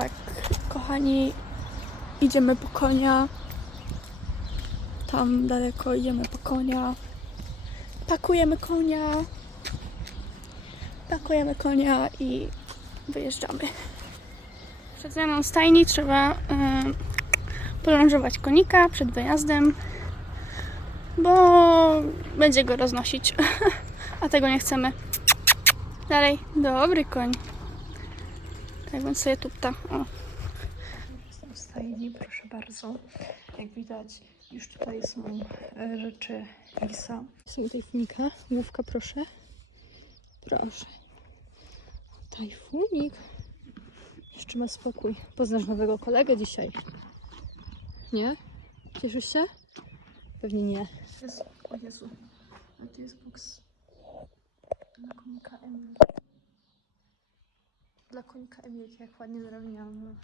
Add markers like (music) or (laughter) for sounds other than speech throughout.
Tak, kochani, idziemy po konia. Tam daleko idziemy po konia. Pakujemy konia. Pakujemy konia i wyjeżdżamy. Przed zmianą stajni trzeba y, polążować konika przed wyjazdem, bo będzie go roznosić, (laughs) a tego nie chcemy. Dalej, dobry koń. Tak więc sobie tupta. O. Jestem w stajni, proszę bardzo. Jak widać, już tutaj są e, rzeczy lisa. Są tajfunika. Główka, proszę. Proszę. Tajfunik. Jeszcze ma spokój. Poznasz nowego kolegę dzisiaj. Nie? Cieszysz się? Pewnie nie. Jest, o Jezu. A tu jest boks dla konika Emilki. Dla konika Emilki, jak ładnie zrobiłam. No.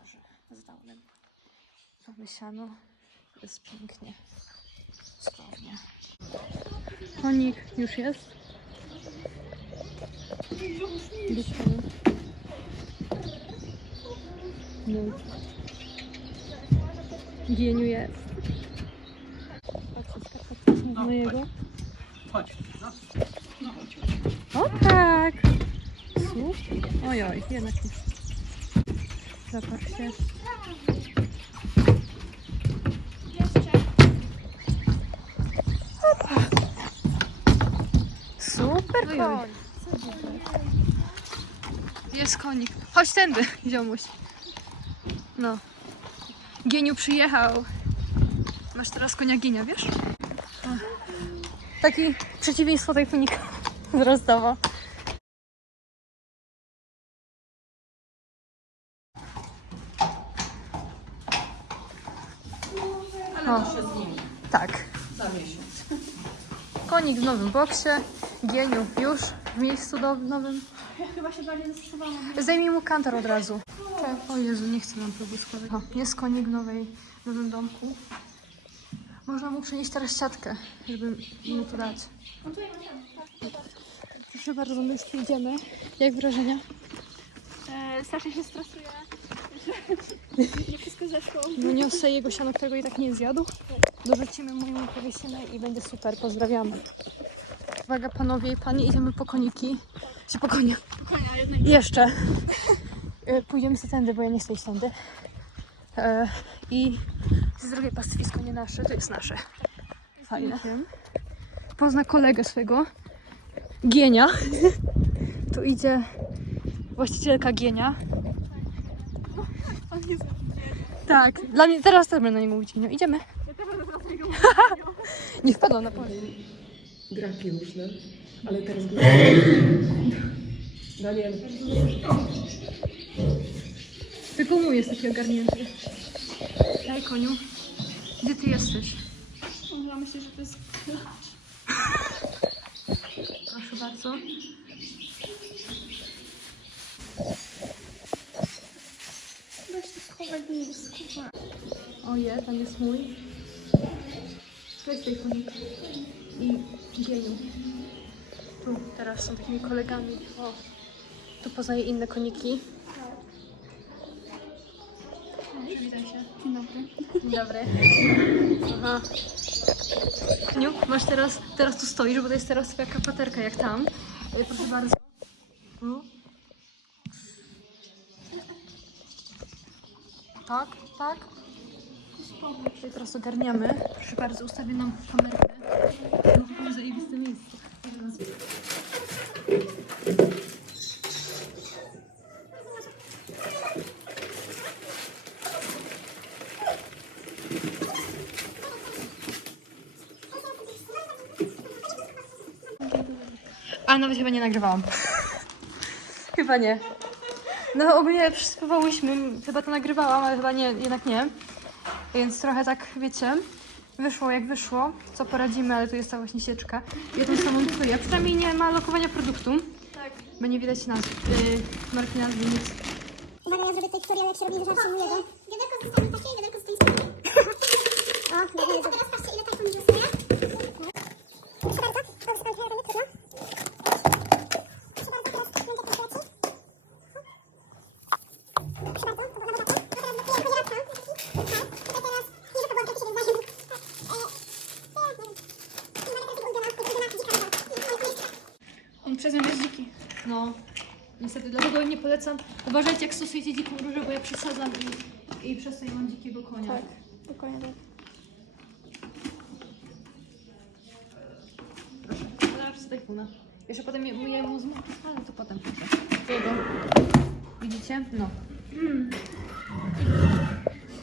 Boże, z downem. Mamy siano. Jest pięknie. Cudownie. Konik już jest. Dzisiaj. No. Gieniu jest. Patrzcie, skarpetki są z mojego. Chodź. No. No chodź. O tak! Super. Oj, oj, jednak nie. Zobaczcie. Opa. Super koń. Jest konik. Chodź tędy, ziomuś. No. Gieniu przyjechał. Masz teraz konia Gienia, wiesz? Taki przeciwieństwo tajfunika (laughs) wzrostowo. O, tak. Za miesiąc. Konik w nowym boksie, Gieniu już w miejscu do, nowym. Ja chyba się bardziej zastosowałam. Zdejmij mu kantor od razu. O Jezu, nie chcę nam probłyskować. O, jest konik w nowej, nowym domku. Można mu przynieść teraz siatkę, żeby mu to dać. Proszę bardzo, my już idziemy. Jak wrażenia? e, Strasznie się stresuję. Nie wszystko zeszło. Wyniosę jego siano, którego i tak nie zjadł. Dorzucimy mu ją powiesimy i będzie super. Pozdrawiamy. Uwaga panowie i panie, idziemy po koniki. Się po konia. Konia jednego. Jeszcze. Y, Pójdziemy sobie tędy, bo ja nie chcę iść tędy. E, I zrobię pastwisko, nie nasze, to jest nasze. Fajne. Pozna kolegę swego. Gienia. (laughs) Tu idzie właścicielka Gienia. On jest... Tak, dla mnie teraz też będę na niego mówić. Gienio. Idziemy. Ja też będę teraz jego (laughs) Nie wpadła na pole. gra piłczna, ale teraz gra... Daniel, Tylko mój jest taki ogarnięty. Daj koniu. Gdzie ty jesteś? Może myślę, że to jest... Proszę bardzo. Weź to schować do niego, skupa. Oje, tam jest mój. Jest tej konik. I Gieniu. Tu teraz są takimi kolegami. O, tu poznaję inne koniki. Witaj się. Dzień dobry. Dzień dobry. Aha. Niu, masz teraz, teraz tu stoisz, bo to jest teraz twoja kapaterka jak tam. E, Proszę bardzo. Mm. Tak, tak. Tutaj teraz ogarniamy. Proszę bardzo, ustawię nam kamerkę. No, to zajebiste miejsce. A nawet chyba nie nagrywałam. (laughs) chyba nie. No ogólnie spróbowałyśmy, chyba to nagrywałam, ale chyba nie, jednak nie. Więc trochę tak, wiecie, wyszło jak wyszło, co poradzimy, ale tu jest ta właśnie sieczka. Ja tą samą czuję, przynajmniej nie ma lokowania produktu, Tak. bo nie widać nazw, yy, marki nazwy, nic. Uwaga, ja zrobię tutorial, jak się robi żarcie mojego. Wiaderko zostawię takie, wiaderko z tej strony. O, dobra, Teraz patrzcie, ile tajfun już ustawia. Proszę bardzo, to jest pan trudno. Proszę bardzo, teraz będzie to leci. Przez nią jest dziki. No, niestety, dlatego nie polecam. Uważajcie, jak stosujecie dziką różę, bo ja przesadzam i, i przez to nie mam dzikiego konia. Tak, dokładnie tak. Proszę, tajfuna. Jeszcze potem je- je mu zmu... ale to potem proszę. Widzicie? No.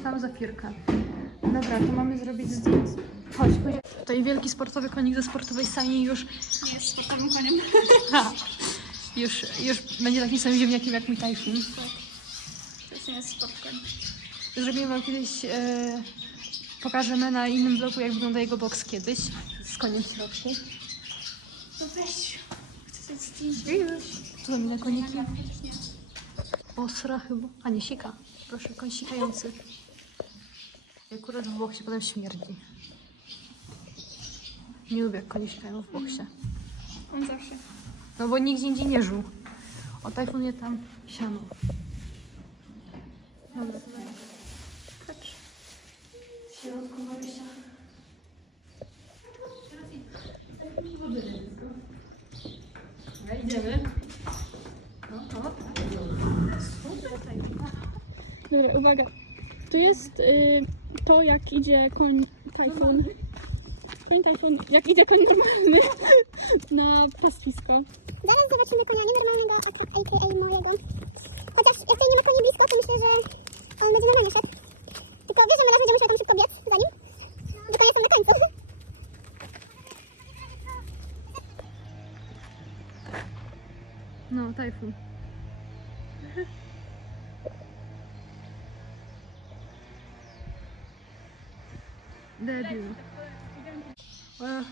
Tam zafirka. Dobra, to mamy zrobić zdjęcie. Chodź, chodź. Tutaj wielki sportowy konik ze sportowej sani już, Nie jest sportowym koniem. (laughs) ha, już, już będzie takim samym ziemniakiem jak mój tajfun. To już nie jest sport koń. Zrobimy wam kiedyś, e, pokażemy na innym vlogu, jak wygląda jego boks kiedyś, z koniem w środku. To weź. Chcę sobie zdjęcie. Tam inne koniki? Osra chyba. A nie, sika. Proszę, koń sikający. I akurat w boksie potem śmierdzi. Nie lubię, jak konie sikają w boksie. On zawsze. No bo nigdzie indziej nie żył. O tajfun je tam siano. Dobra, to daj. Patrz. W środku idziemy. No, no. Dobra, uwaga. Tu jest y, to, jak idzie koń tajfun. Koń tajfun, jak idzie koń normalny na pastwisko. Zaraz zobaczymy konia nienormalnego, a.k.a. mojego. Chociaż jak tutaj nie ma koni blisko, to myślę, że on będzie normalnie szedł. Tylko wiesz, że my raz będziemy musiał tam szybko biec za nim? Bo konie są na końcu. No, tajfun. Debil. E.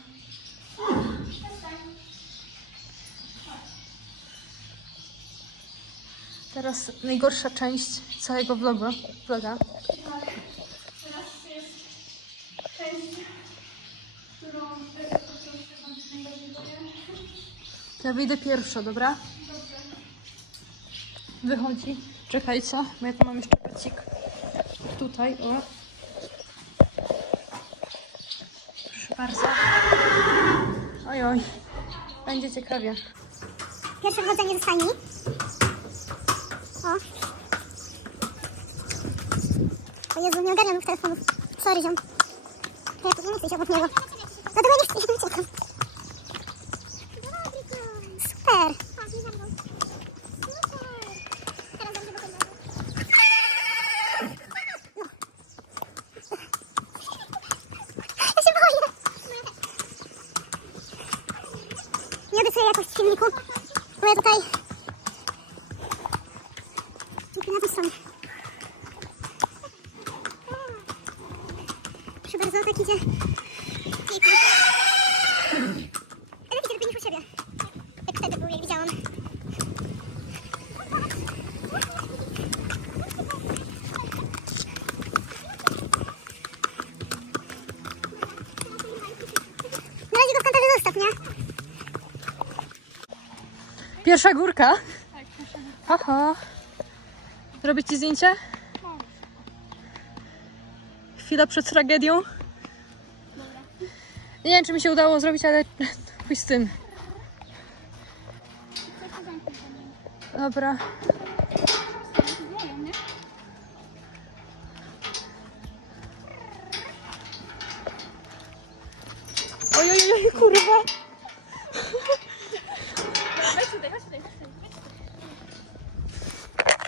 Teraz najgorsza część całego vloga. vloga. Teraz jest część, którą. Ja wyjdę pierwsza, dobra? Wychodzi. Czekajcie, bo ja tu mam jeszcze pacik. Tutaj, o. Proszę bardzo. Oj, oj. Będzie ciekawie. Pierwsze wchodzenie ze stajni. O. Jezu, nie ogarniam już telefonów. Sorry, ziom. Ja tu nie chcę się obok niego. Dlatego nie chcę, nie uciekam. Super. Ja. Nie obiecuję jakość filmiku, bo ja tutaj... Idę na tę stronę. Proszę bardzo, tak idzie. Jejku. Ale widzę tylko niż u siebie. Jak wtedy był, jak widziałam. Na razie go w kantorze zostaw, nie? Pierwsza górka. Haha. Zrobić ci zdjęcie? Chwila przed tragedią. Nie wiem, czy mi się udało zrobić, ale (laughs) pójdź z tym. Dobra. Boją, nie? Oj, oj, oj, kurwa. Chodź tutaj, chodź tutaj.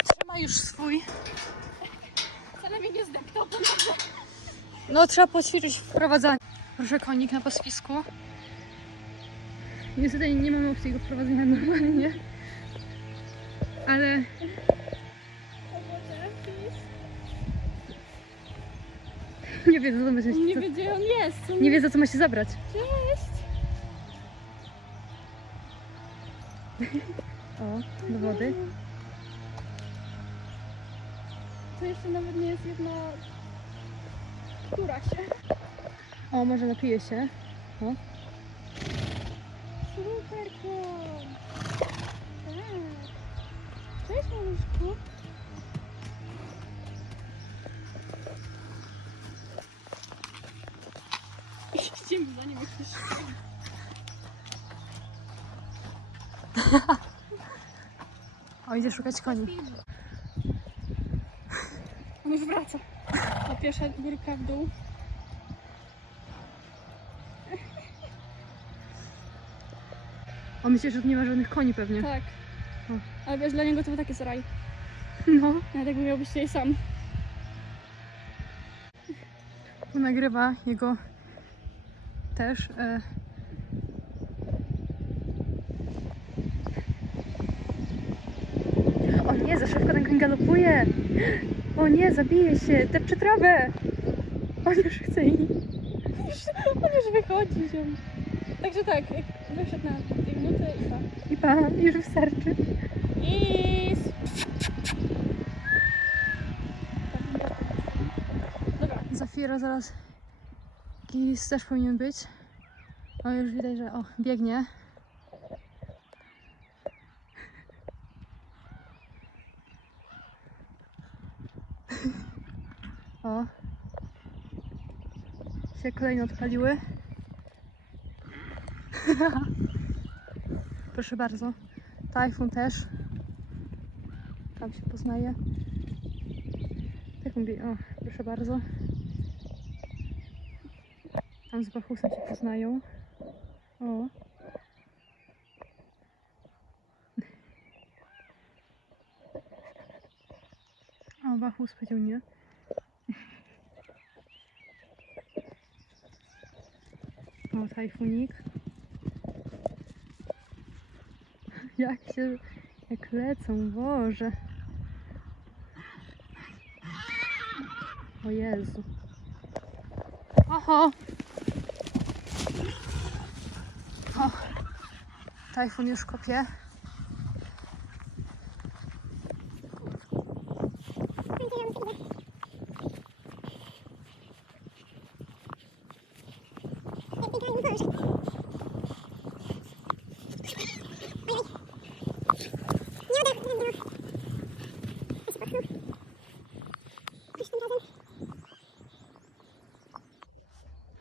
Trzyma już swój. Wcale mnie nie zdeptał. No, trzeba poćwiczyć wprowadzanie. Proszę, konik na paswisku. Niestety nie mamy opcji go wprowadzenia (laughs) normalnie. Ale nie wiem, co to ma się... Nie co- wie, gdzie on jest. Co Nie wie, za co ma się zabrać. Cześć. O, do wody. To jeszcze nawet nie jest jedna... Która się. O, może napije się. O. Super koń. Tak. Cześć maluszku. Idziemy za nim jak (laughs) O, idzie szukać koni. On już wraca. Ta pierwsza górka w dół. On myśli, że tu nie ma żadnych koni pewnie. Tak. Ale wiesz, dla niego to był taki raj. No. Nawet jakby miał być tutaj sam. Tu nagrywa jego też. E... O nie, za szybko ten koń galopuje. O nie, zabije się, tepcze trawę. On już chce iść. On już wychodzi się. Także tak, wyszedł na dwie minuty i tak. I pan, już wystarczy. I... Dobra, Zafira zaraz Gis też powinien być. O, już widać, że o, biegnie. O. Się kolejne odpaliły. (laughs) Proszę bardzo. Tajfun też. Tam się poznaje. Tajfun bie- O, proszę bardzo. Tam z Bachusem się poznają. O. O, Bachus powiedział nie. Tajfunik. (laughs) Jak się... Jak lecą, Boże. O Jezu. Oho! O, tajfun już kopie.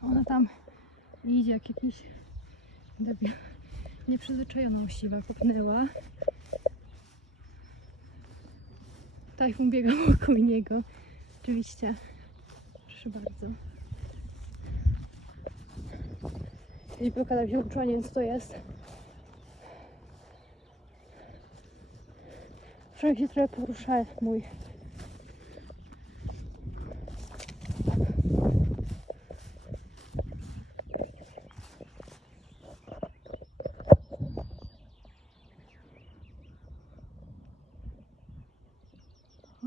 Ona tam jak jakiś debil. Nieprzyzwyczajona osiwa kopnęła. Tajfun biega (laughs) wokół niego. Oczywiście. Proszę bardzo. Jakiś blokada się uczyła, nie co to jest. Wczoraj się trochę porusza mój.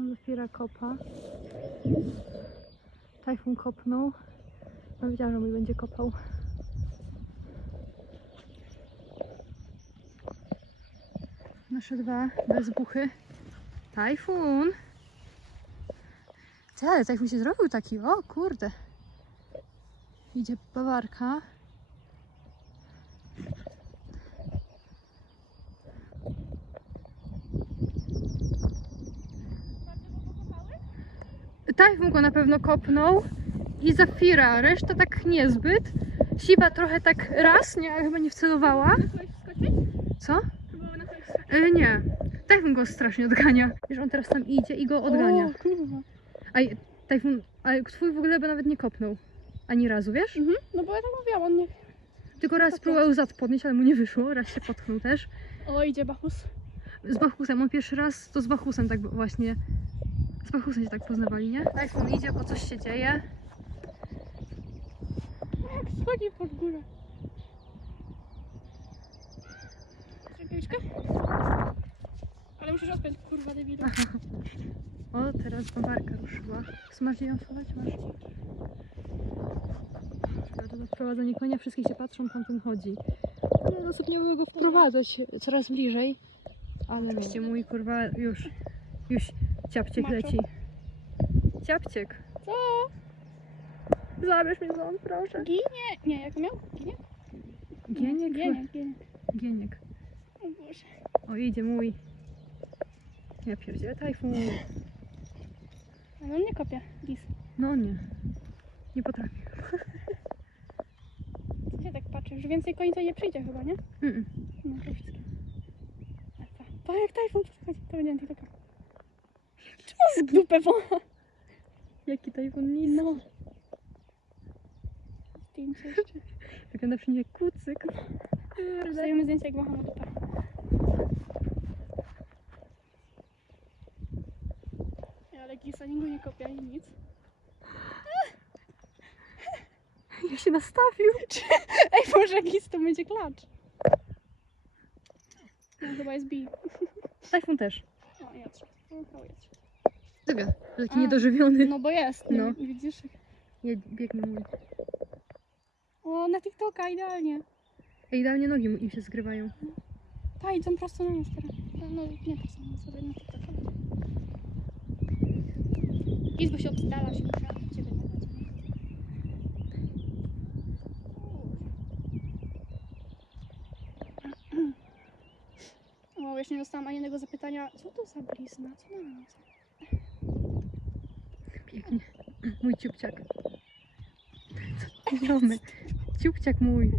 Zafira kopa. Tajfun kopnął. No wiedziałam, że mój będzie kopał. Nasze dwa bez buchy. Tajfun! Ale tajfun się zrobił taki, o kurde. Idzie bawarka. Tajfun go na pewno kopnął i Zafira, reszta tak niezbyt. Siwa trochę tak raz, nie, ale chyba nie wcelowała. Co? E, nie. Tajfun go strasznie odgania. Wiesz, on teraz tam idzie i go odgania. A Tajfun, ale twój w ogóle by nawet nie kopnął. Ani razu, wiesz? Mhm. No bo ja tak mówiłam, on nie... Tylko raz spróbował zad podnieść, ale mu nie wyszło. Raz się potknął też. O, idzie Bachus. Z Bachusem, on pierwszy raz to z Bachusem tak właśnie. Z Bachusem się tak poznawali, nie? Tajfun idzie, bo coś się dzieje. Schodzi pod górę. Rękawiczkę? Ale musisz odpiąć, kurwa debilu. O, teraz bawarka ruszyła. Smaż ją schować? Masz. To wprowadzenie konia, wszystkie się patrzą, tamten chodzi. Ale osób nie było go wprowadzać coraz bliżej. Ale oczywiście mój kurwa już, już ciapciek leci. Ciapciek. Co? Zabierz mnie stąd, proszę. Ginie? Nie, jak miał? Ginie? Gieniek? Gienie, gienie. Gieniek. O Boże. O, idzie mój. Ja pierdzielę, tajfun. Ale on nie kopie. Gis. No nie. Nie potrafię. Co się tak patrzysz? Że więcej to nie przyjdzie chyba, nie? Mm -mm. No to wszystkie. Pa, jak tajfun podchodzi. To będzie TikToka. Z dupę wącha? Jaki iPhone nis. No. Zdjęcie jeszcze. Wygląda przy niej jak kucyk. Wstajemy zdjęcie, jak macham o dupę. Ja, ale Gisa niego nie kopia ani nic. Jak się nastawił. (laughs) Ej, może Gis to będzie klacz. No, chyba jest B. iPhone też. O, jedź. No, Czekaj, taki A. niedożywiony. No bo jest, nie? No. Widzisz? Nie, biegnie mój. O, na TikToka idealnie. Ej, idealnie nogi im się zgrywają. Ta, idą prosto na nas teraz. No, no nie prosto na nas, ale na TikToka. Bo się oddala, się musiała ciebie nagrać. O, jeszcze nie dostałam ani jednego zapytania. Co to za blizna? Co na mnie? Mój ciupciak. Ziomy. Ciupciak mój.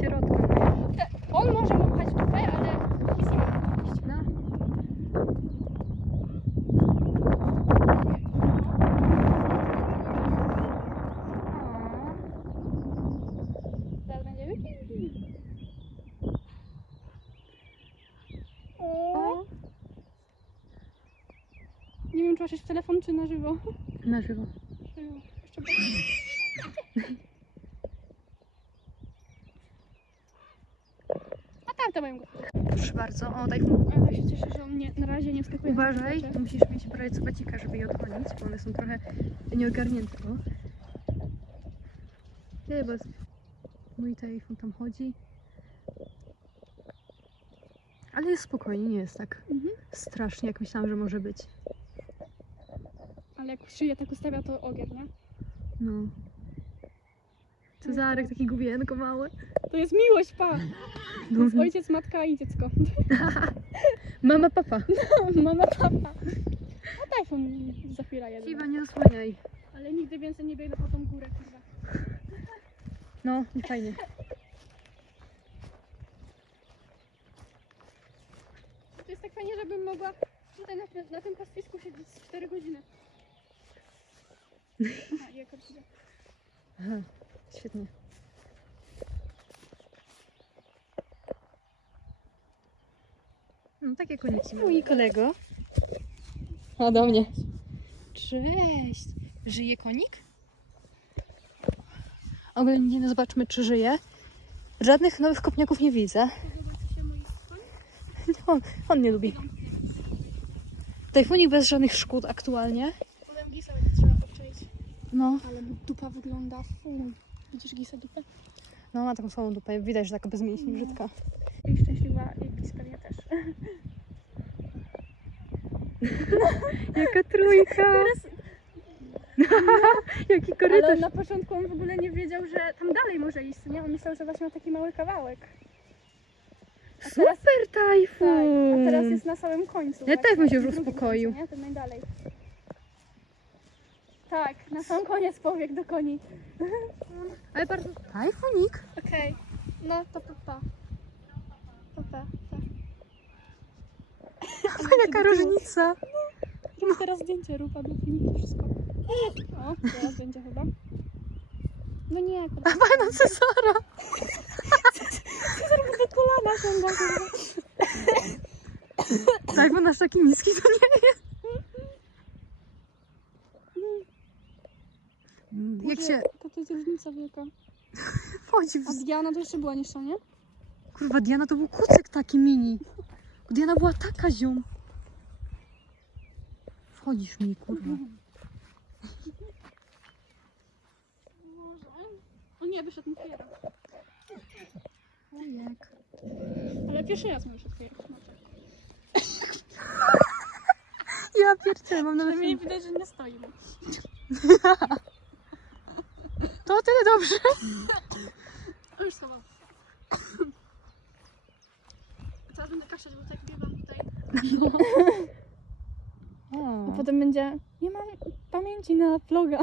Sierotka moja. On może mu pchać dupę, ale nie ma iść. No. Teraz będzie. O. O, Masz jeszcze telefon, czy na żywo. na żywo. Żywo. Jeszcze. A tam to mają go. Proszę bardzo. O, daj mu. Ale się cieszę, że on nie, na razie nie wskakuje. na Uważaj, rzeczy. musisz mieć prawie co bacika, żeby je odgonić, bo one są trochę nieogarnięte. O. Bo mój telefon tam chodzi. Ale jest spokojnie, nie jest tak Mhm. strasznie, jak myślałam, że może być. Szyję tak ustawia, to ogier, nie? No. Cezarek, taki główienko małe. To jest miłość, pa! To No. jest ojciec, matka i dziecko. (laughs) Mama, papa. (laughs) Mama, papa. A telefon za chwilę jeden. Siwa, nie zasłaniaj. Ale nigdy więcej nie biegnę po tą górę, kurwa. No, nie fajnie. To jest tak fajnie, żebym mogła tutaj na, tym- na tym pastwisku siedzieć 4 godziny. Aha, świetnie. No, takie koniki. Mój kolego. A do mnie. Cześć. Żyje konik? Ogólnie nie zobaczmy, czy żyje. Żadnych nowych kopniaków nie widzę. (laughs) On, on nie lubi. Tajfunik bez żadnych szkód aktualnie. Potem Gisa będzie trzeba obczaić. No, Ale dupa wygląda full. Widzisz Gisa dupę? no ma taką słabą dupę. Widać, że taka bez mięśni brzydka. I szczęśliwa, jak Gis pewnie też. (laughs) Jaka trójka! (laughs) (laughs) Jaki Ale korytarz. na początku on w ogóle nie wiedział, że tam dalej może iść, nie? On myślał, że właśnie ma taki mały kawałek. A teraz, Super tak, tajfun! a teraz jest na samym końcu. Ale właśnie, Tajfun się już uspokoił. Końcu, nie? Ten najdalej. Tak, na sam koniec powiek do koni. Ale bardzo... Tajfunik? Okej, no to pa, pa. Pa, pa, pa. Jaka różnica? Rób teraz zdjęcie, rób, albo filmiki, wszystko. O, teraz będzie chyba. No nie, kurwa. Pana Cezara! do kolana chyba. Tajfun aż taki niski to nie jest. Jak się To, to jest różnica wielka. (laughs) wchodzi A w... Diana to jeszcze była niższa, nie? Kurwa, Diana to był kucyk taki mini. Diana była taka ziom. Wchodzisz mi, kurwa. Może. O nie, wyszedł mi Fiera. O jak? Ale pierwszy raz mi wyszedł Fiera. Ja pierdzielę, mam nawet... Przynajmniej widać, że nie stoi. (laughs) To tyle dobrze. O, już schował. Teraz będę kaszleć, bo tak biegam tutaj. O. A potem będzie, nie mam pamięci na vloga.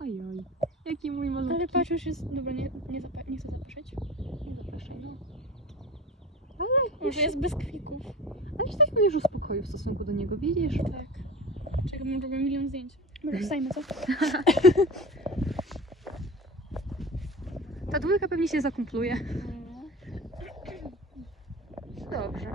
Ojoj. Jaki mój malutki. Ale patrz, już jest, dobra, nie, nie, zapa- nie chcę zapraszać. Nie zapraszaj, no. Ale Może jest bez kwików. Ale jesteśmy już w spokoju w stosunku do niego, widzisz? Tak. Czekaj, mam robię milion zdjęć. Dobra, wstajmy, co? Ta dwójka pewnie się zakumpluje. Dobrze.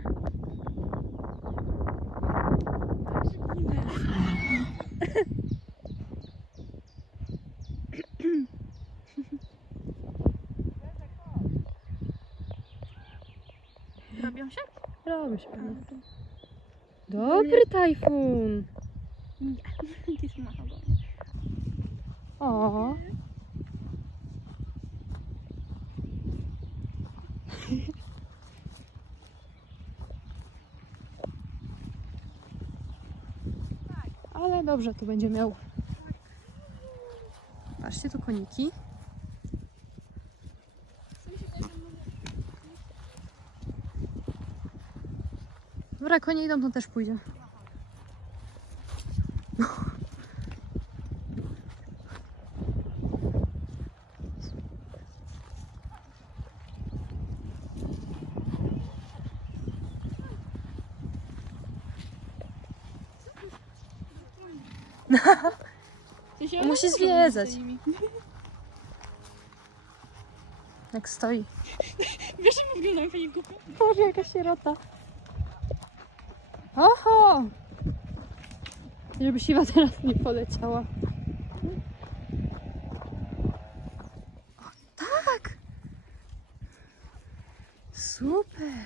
Robią się? Robisz pewnie. Dobry tajfun. Nie. Ty się macha do mnie. O. Ale dobrze tu będzie miał. Patrzcie, tu koniki. Dobra, konie idą, to też pójdzie. Musi zwiedzać. Jak stoi. Wiesz, jak wyglądam fajnie głupio? Boże, jaka sierota. Oho! Żeby siwa teraz nie poleciała. O, tak! Super!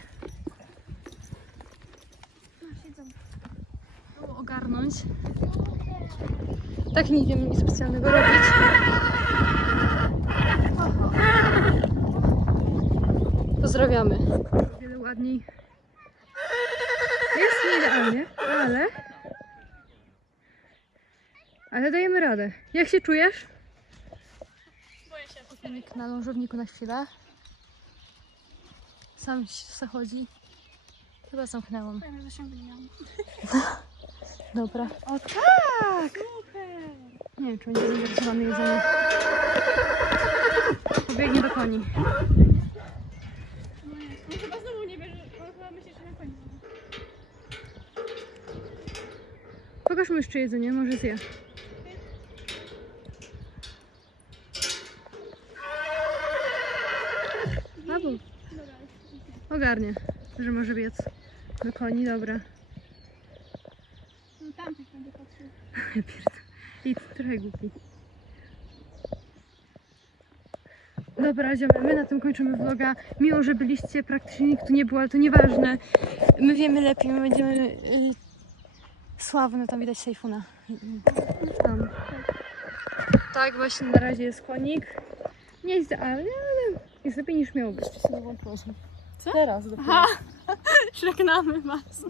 Ogarnąć. Tak nie idziemy nic specjalnego robić. Pozdrawiamy. Wiele ładniej. Jest nie idealnie, ale... Ale dajemy radę. Jak się czujesz? Boję się. Filmik na lążowniku na chwilę. Sam się chodzi. Chyba zamknęłam. Miałam. (laughs) Dobra. O tak! Nie wiem, czy będzie zainteresowany jedzenie. Pobiegnie do koni. No jest. On chyba znowu nie bierze. On chyba myśli, że na końcu. Pokaż mu jeszcze jedzenie, może zje. Albo ogarnie, że może biec do koni, dobra. No tam coś będzie patrzył. Ja pierdolę. I trochę głupi. Dobra, ziomy, my na tym kończymy vloga. Miło, że byliście, praktycznie nikt tu nie był, ale to nieważne. My wiemy lepiej, my będziemy y, sławne, tam widać Sejfuna. Tam. Tak, właśnie na razie jest konik. Nie jest idealny, ale jest lepiej niż miał być. Co? Teraz dopiero. Aha! (laughs) Żegnamy was.